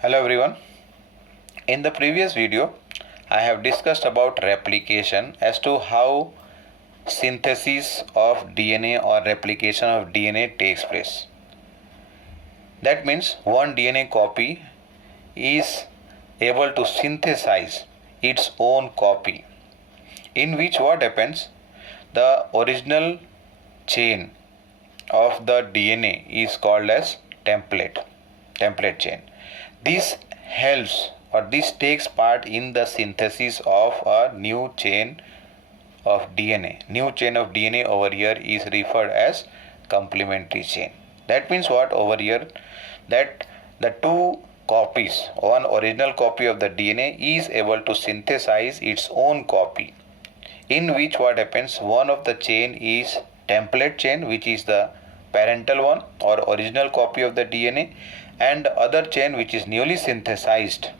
Hello everyone. In the previous video, I have discussed about replication as to how synthesis of DNA or replication of DNA takes place. That means one DNA copy is able to synthesize its own copy, in which what happens, the original chain of the DNA is called as template chain. This helps or this takes part in the synthesis of a new chain of DNA. New chain of DNA over here is referred as complementary chain. That means what over here, that the two copies, one original copy of the DNA is able to synthesize its own copy, in which what happens, one of the chain is template chain, which is the parental one or original copy of the DNA, and the other chain which is newly synthesized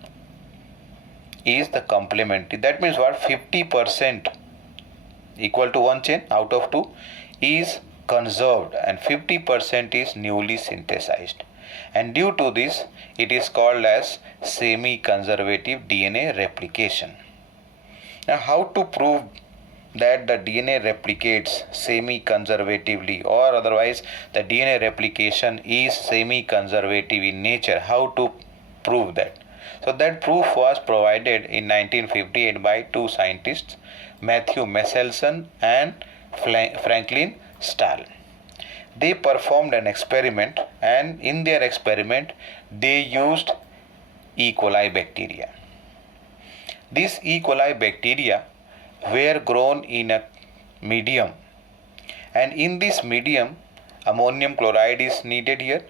is the complementary. That means what, 50% equal to one chain out of two is conserved and 50% is newly synthesized, and due to this it is called as semi-conservative DNA replication. Now, how to prove that the DNA replicates semi-conservatively, or otherwise the DNA replication is semi-conservative in nature? How to prove that? So that proof was provided in 1958 by two scientists, Matthew Meselson and Franklin Stahl. They performed an experiment, and in their experiment they used E. coli bacteria. These E. coli bacteria were grown in a medium, and in this medium ammonium chloride is needed here.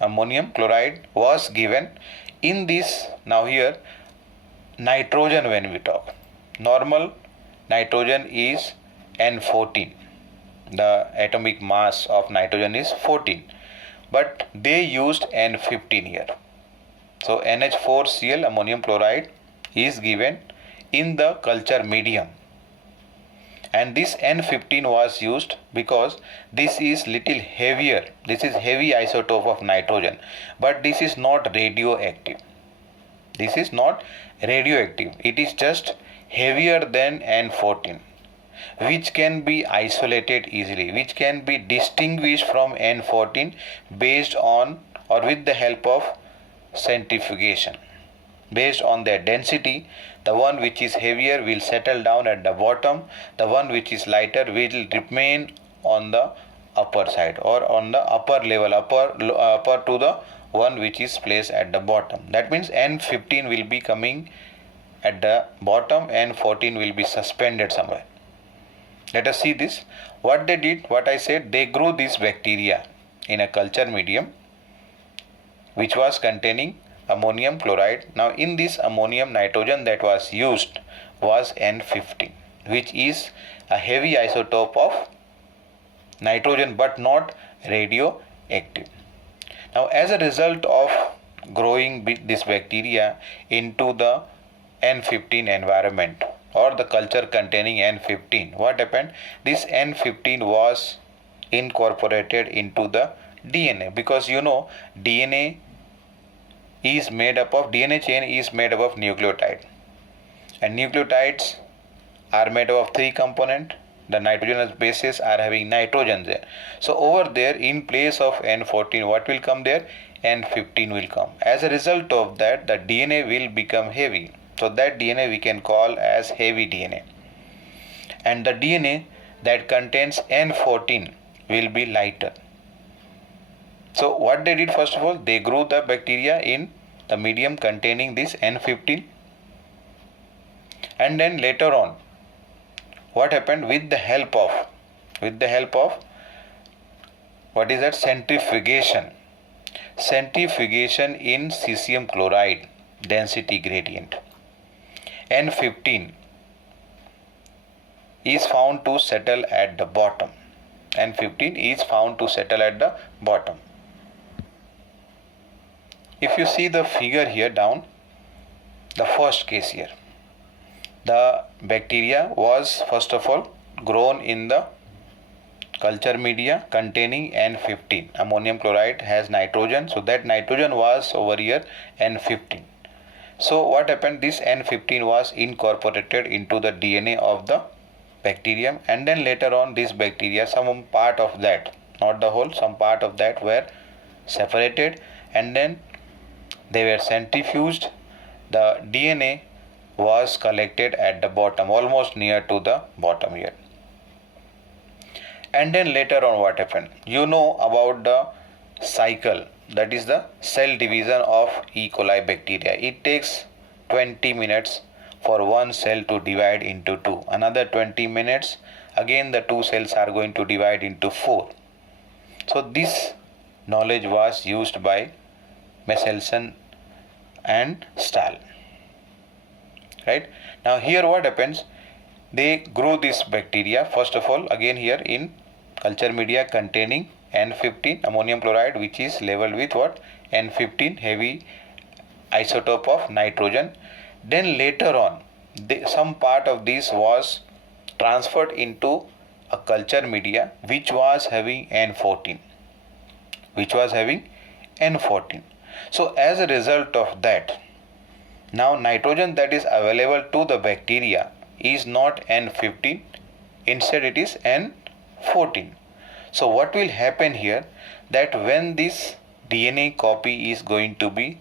Ammonium chloride was given in this. Now here nitrogen, when we talk, normal nitrogen is N14, the atomic mass of nitrogen is 14, but they used N15 here. So NH4Cl ammonium chloride is given in the culture medium, and this N15 was used because this is little heavier. This is heavy isotope of nitrogen, but this is not radioactive. This is not radioactive. It is just heavier than N14, which can be isolated easily, which can be distinguished from N14 based on or with the help of centrifugation. Based on their density, the one which is heavier will settle down at the bottom, the one which is lighter will remain on the upper side or on the upper level, upper to the one which is placed at the bottom. That means N15 will be coming at the bottom, N14 will be suspended somewhere. Let us see this. What they did, what I said, they grew this bacteria in a culture medium which was containing ammonium chloride. Now in this ammonium, nitrogen that was used was N15, which is a heavy isotope of nitrogen but not radioactive. Now as a result of growing this bacteria into the N15 environment or the culture containing N15, what happened? This N15 was incorporated into the DNA, because DNA chain is made up of nucleotide, and nucleotides are made up of three components. The nitrogenous bases are having nitrogen there. So over there, in place of N14, what will come there? N15 will come. As a result of that, the DNA will become heavy. So that DNA we can call as heavy DNA. And the DNA that contains N14 will be lighter. So what they did, first of all, they grew the bacteria in the medium containing this N15, and then later on what happened, with the help of what is that, centrifugation in cesium chloride density gradient, N15 is found to settle at the bottom. If you see the figure here down, the first case here, the bacteria was first of all grown in the culture media containing N15. Ammonium chloride has nitrogen, so that nitrogen was over here N15. So what happened, this N15 was incorporated into the DNA of the bacterium, and then later on this bacteria, some part of that, not the whole, some part of that were separated, and then they were centrifuged. The DNA was collected at the bottom, almost near to the bottom here. And then later on what happened, you know about the cycle, that is the cell division of E. coli bacteria. It takes 20 minutes for one cell to divide into two. Another 20 minutes, again the two cells are going to divide into four. So this knowledge was used by Michelson and Stahl. Right? Now here what happens, they grow this bacteria first of all again here in culture media containing N15 ammonium chloride, which is labeled with what, N15 heavy isotope of nitrogen. Then later on some part of this was transferred into a culture media which was having N14, So as a result of that, now nitrogen that is available to the bacteria is not N15, instead it is N14. So what will happen here, that when this DNA copy is going to be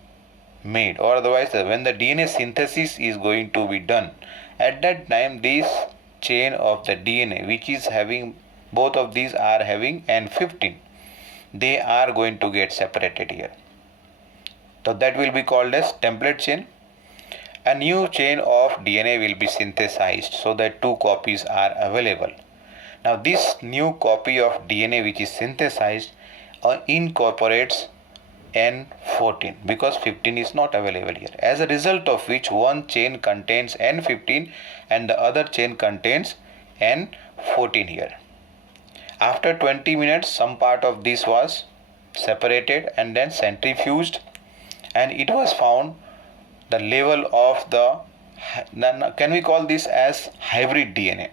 made, or otherwise when the DNA synthesis is going to be done, at that time this chain of the DNA which is having, both of these are having N15, they are going to get separated here. So that will be called as template chain. A new chain of DNA will be synthesized so that two copies are available. Now this new copy of DNA which is synthesized incorporates N14 because 15 is not available here. As a result of which one chain contains N15 and the other chain contains N14 here. After 20 minutes some part of this was separated and then centrifuged, and it was found the level of the, can we call this as hybrid DNA,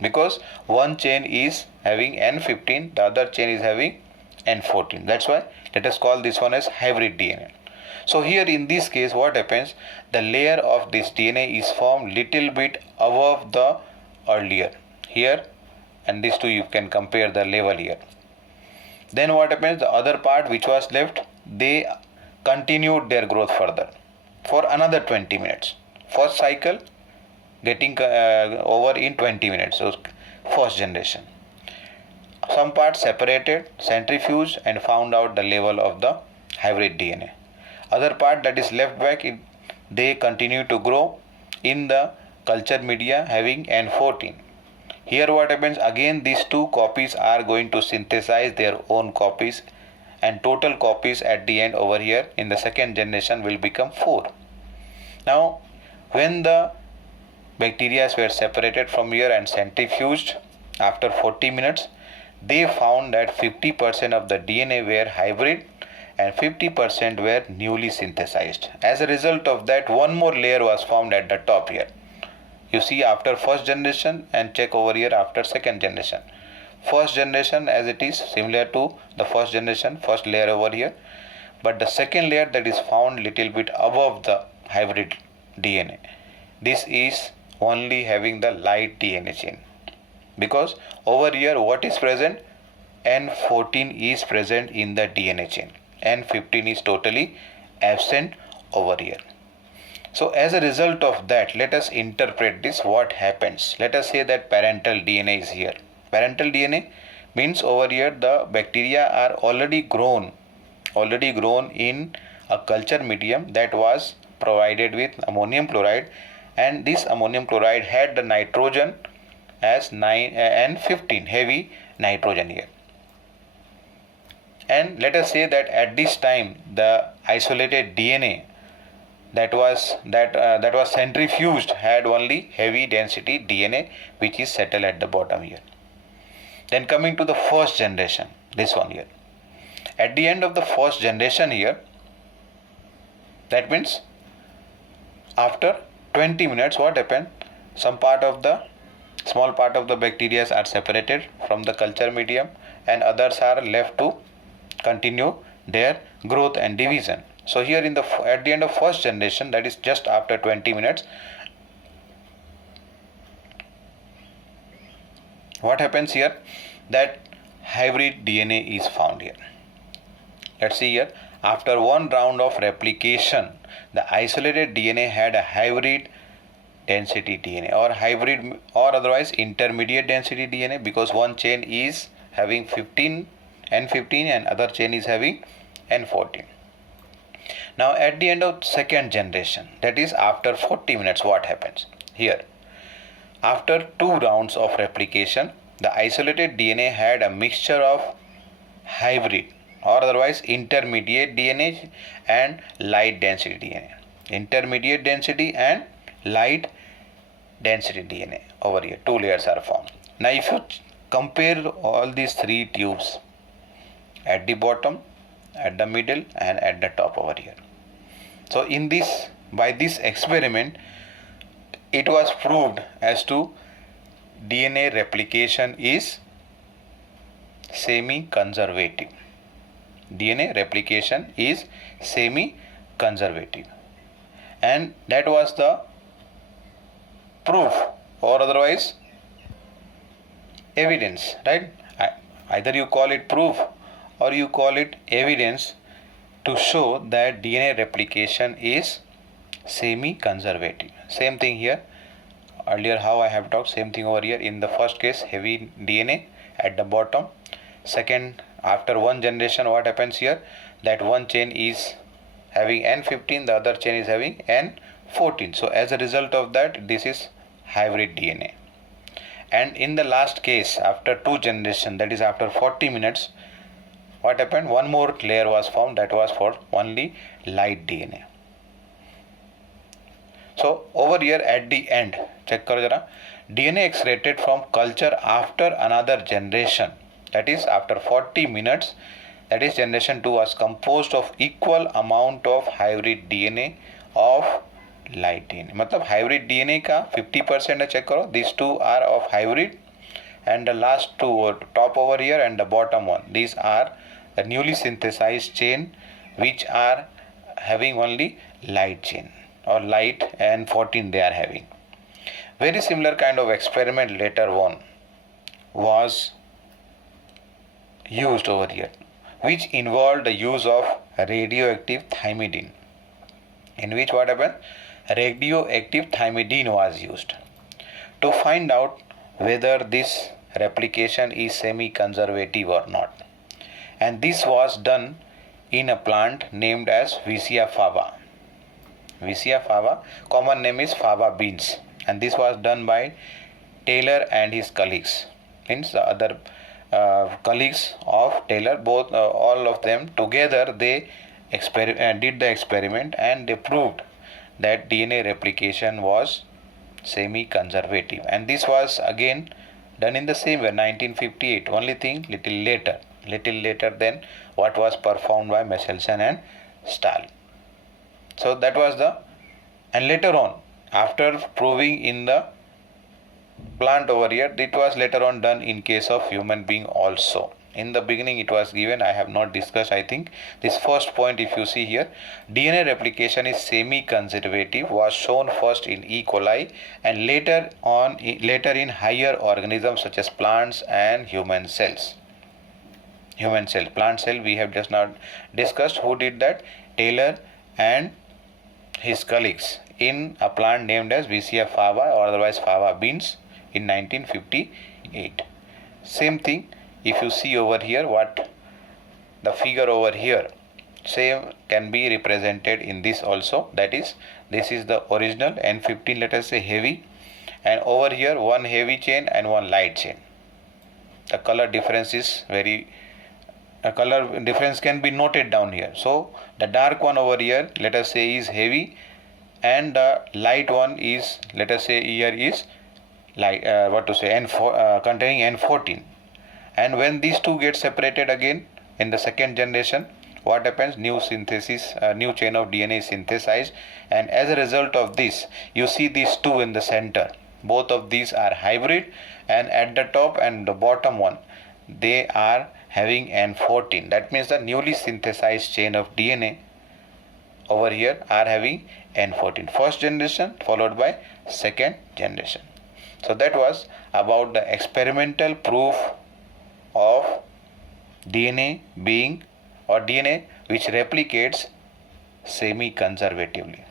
because one chain is having N15, the other chain is having N14. That's why let us call this one as hybrid DNA. So here in this case what happens, the layer of this DNA is formed little bit above the earlier here, and these two you can compare the level here. Then what happens, the other part which was left, they continued their growth further for another 20 minutes. First cycle getting over in 20 minutes. So first generation. Some parts separated, centrifuged and found out the level of the hybrid DNA. Other part that is left back, they continue to grow in the culture media having N14. Here what happens, again these two copies are going to synthesize their own copies, and total copies at the end over here in the second generation will become 4. Now when the bacteria were separated from here and centrifuged after 40 minutes, they found that 50% of the DNA were hybrid and 50% were newly synthesized. As a result of that, one more layer was formed at the top here. You see after first generation, and check over here after second generation. First generation as it is similar to the first generation, first layer over here, but the second layer that is found little bit above the hybrid DNA, this is only having the light DNA chain, because over here what is present, N14 is present in the DNA chain, N15 is totally absent over here. So as a result of that, let us interpret this, what happens. Let us say that parental DNA is here. Parental DNA means over here the bacteria are already grown in a culture medium that was provided with ammonium chloride, and this ammonium chloride had the nitrogen as N15, heavy nitrogen here. And let us say that at this time the isolated DNA that was centrifuged had only heavy density DNA which is settled at the bottom here. Then coming to the first generation, this one here. At the end of the first generation here, that means after 20 minutes what happened, some part of the Small part of the bacteria are separated from the culture medium and others are left to continue their growth and division. So here at the end of first generation, that is just after 20 minutes, what happens here, that hybrid DNA is found here. Let's see here. After one round of replication, the isolated DNA had a hybrid density DNA or hybrid or otherwise intermediate density DNA, because one chain is having 15 N15 and other chain is having N14. Now at the end of second generation, that is after 40 minutes, what happens here? After two rounds of replication, the isolated DNA had a mixture of hybrid or otherwise intermediate DNA and light density DNA. Intermediate density and light density DNA over here. Two layers are formed. Now if you compare all these three tubes at the bottom, at the middle and at the top over here. So by this experiment, it was proved as to DNA replication is semi-conservative. DNA replication is semi-conservative, and that was the proof or otherwise evidence, right? Either you call it proof or you call it evidence to show that DNA replication is semi-conservative. Same thing here. Earlier how I have talked, same thing over here. In the first case, heavy DNA at the bottom. Second, after one generation, what happens here? That one chain is having N15, the other chain is having N14. So as a result of that, this is hybrid DNA. And in the last case, after two generations, that is after 40 minutes, what happened? One more layer was formed, that was for only light DNA. So over here at the end, check karo jara, DNA extracted from culture after another generation, that is after 40 minutes, that is generation 2, was composed of equal amount of hybrid DNA of light DNA. मतलब hybrid DNA का 50% है, check करो. These two are of hybrid, and the last two, top over here and the bottom one, these are the newly synthesized chain which are having only light chain or light N14 they are having. Very similar kind of experiment later on was used over here, which involved the use of radioactive thymidine, in which what happened? Radioactive thymidine was used to find out whether this replication is semi-conservative or not. And this was done in a plant named as Vicia fava. Vicia fava, common name is fava beans, and this was done by Taylor and his colleagues, means the other colleagues of Taylor, both all of them together, they did the experiment and they proved that DNA replication was semi-conservative, and this was again done in the same way, 1958. Only thing little later than what was performed by Michelson and Stahl. So that was and later on, after proving in the plant over here, it was later on done in case of human being also. In the beginning it was given, I have not discussed, I think this first point. If you see here, DNA replication is semi-conservative was shown first in E. coli and later in higher organisms such as plants and human cells. Plant cell we have just now discussed. Who did that? Taylor and his colleagues in a plant named as Vicia fava or otherwise fava beans in 1958. Same thing, if you see over here, what the figure over here, same can be represented in this also. That is, this is the original N15, let us say heavy, and over here one heavy chain and one light chain. The color difference is color difference can be noted down here. So the dark one over here, let us say, is heavy, and the light one is, let us say, here is light containing N14. And when these two get separated again in the second generation, what happens? New chain of DNA is synthesized, and as a result of this, you see these two in the center. Both of these are hybrid, and at the top and the bottom one, they are having N14. That means the newly synthesized chain of DNA over here are having N14. First generation followed by second generation. So that was about the experimental proof of DNA being, or DNA which replicates semi-conservatively.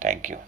Thank you.